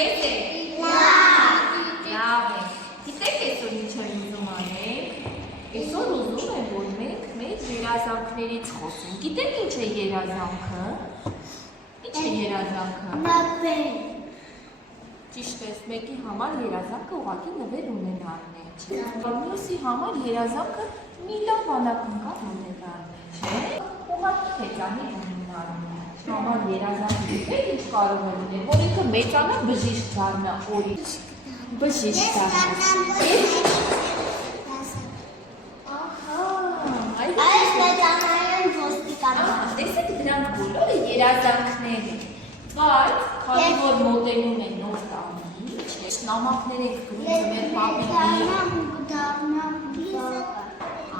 Ձեզ է։ Լավ է։ Գիտեք այսօր ինչ եմ ուզում անենք։ Այսօր ուզում եմ, որ մենք մեր երազանքներից խոսենք։ Գիտեք ինչ է երազանքը։ Ինչ է երազանքը։ Նվեր։ Ճիշտ է, մեկի համար երազանքը ուղղակի նվեր ունենալն է, չէ՞։ Մյուսի համար երազանքը մի լավ անակնկալ ունենալն է, չէ՞։ Ուղղակի հեծանի ունենալն է։ Համար երազանքը գիտեք ինչ կարող է լինել, որ ինքը մեծանա բժիշկ դառնա, օրինակ։ Բժիշկ դառնա։ Այս մեծանային ոստիկանան։ Տեսեք դրանք բոլորը երազանքներ են, բայց քանի որ մոտենում են նոր տարի, չէ՞, նամակներ եք գրում մեր պապիկի։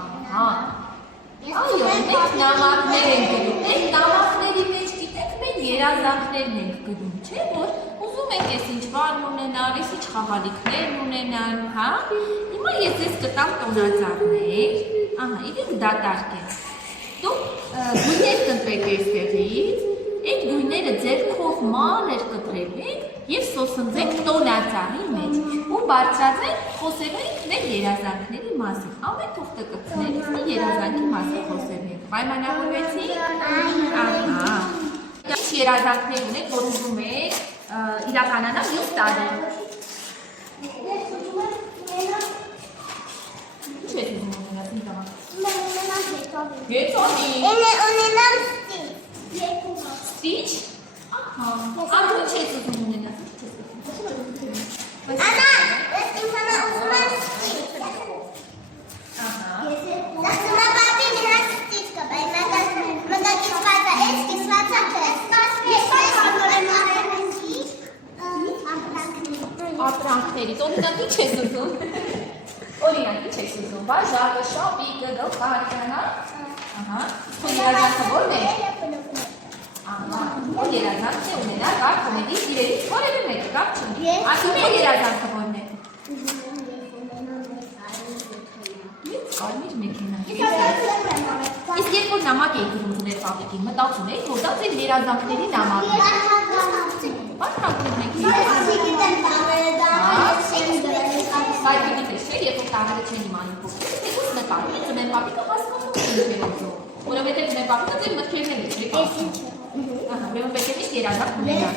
Ահա։ Այո, մենք նամակներ ենք գրում, այդ նամակների մեջ գիտեք մեր երազանքներն ենք գրում, չէ՞, որ ուզում ենք այս ինչ բան ունենալ, այս ինչ խաղալիքներ ունենալ, հա։ Հիմա ես ձեզ կտամ տոնածառներ, ահա, իրենք դատարկ են։ Դուք գույներ կընտրեք այստեղից, այդ գույները ձեռքով մանր կտրեք և սոսնձեք տոնածառի մեջ ու բարձրացեք խոսելու ենք մեր երազանքների մասին։ Ամեն թուղթը կրծքներից մի երազանքի մասին խոսելու ենք։ Պայմանավորվեցինք։ Ահա։ Ինչ երազանքներ ունեք, որ ուզում եք իրականանալ մյուս տարի։ Ինչ եք ուզում ունենալ իմ տղա։ Գետոնի։ Ունենամ Ստիչ։ Ահա։ Ահա ինչ եք ուզում ունենալ։ Անա, ես իմ հանը ուզում եմ ստիչ։ Ահա։ Դասումա բաբի միրա ստիչ կբայ, մտա կիսվածա, ես կիսվածա չէ։ Ապրանքներից, օրինակ ինչ ես ուզում։ Օրինակ ինչ ես ուզում, բաժակը, շապիկը, գլխարկը, հա։ Ահա։ Քո երազանքը ո՞րն է։ Ահա։ Քո երազանքը ունենալ կար կոմեդի սիրելիից որևէ մեկը, կապ չունի։ Ասում քո երազանքը ո՞րն է։ Կարմիր մեքենա։ Իսկ երբ որ նամակ եք գրում ձեր պապիկին, մտածում եք, որ դա ձեր երազանքների նամակն է։ Պատրանքներ եք Բայց գիտես չէ, երբ որ տարերը չեն իմանում փոքրիկ, թեկուզ նկարում եք ձեր պապիկը հասկանում ինչ է ուզում։ Որովհետև ձեր պապիկը ձեր մտքերն էլ չի հասկանում։ Ահա, ուրեմն պետք է միշտ երազանք ունենալ։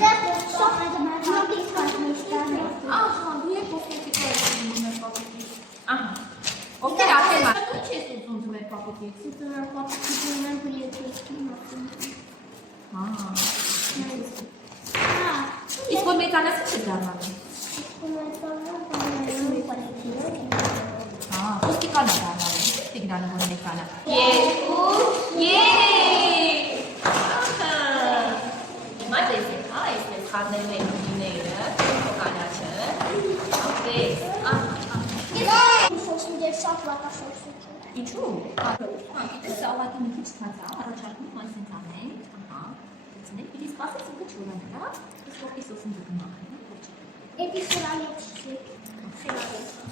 Ահա, երբ փոքրիկը մեր պապիկի։ Ահա։ Ովքեր արդեն ինչ ես ուզում ձեր պապիկից։ Իսկ որ մեծանաս ինչ եք դառնալու։ Ոստիկան է դառնալու, Տիգրանը որ մեծանա։ 2, 3։ Հիմա տեսեք, հա, այսպես խառնելու ենք գույները, կանաչը, ապրես, Ինչու՞։ Գիտես սալատի մի քիչ թաց է, առաջարկում այսպես անենք, ահա, ցնենք, պիտի սպասես ինքը չորան, հա, իսկ ովքի սոսին դգնախ, հա, ոչ։ Էդի խրալիք չի, խրալիք։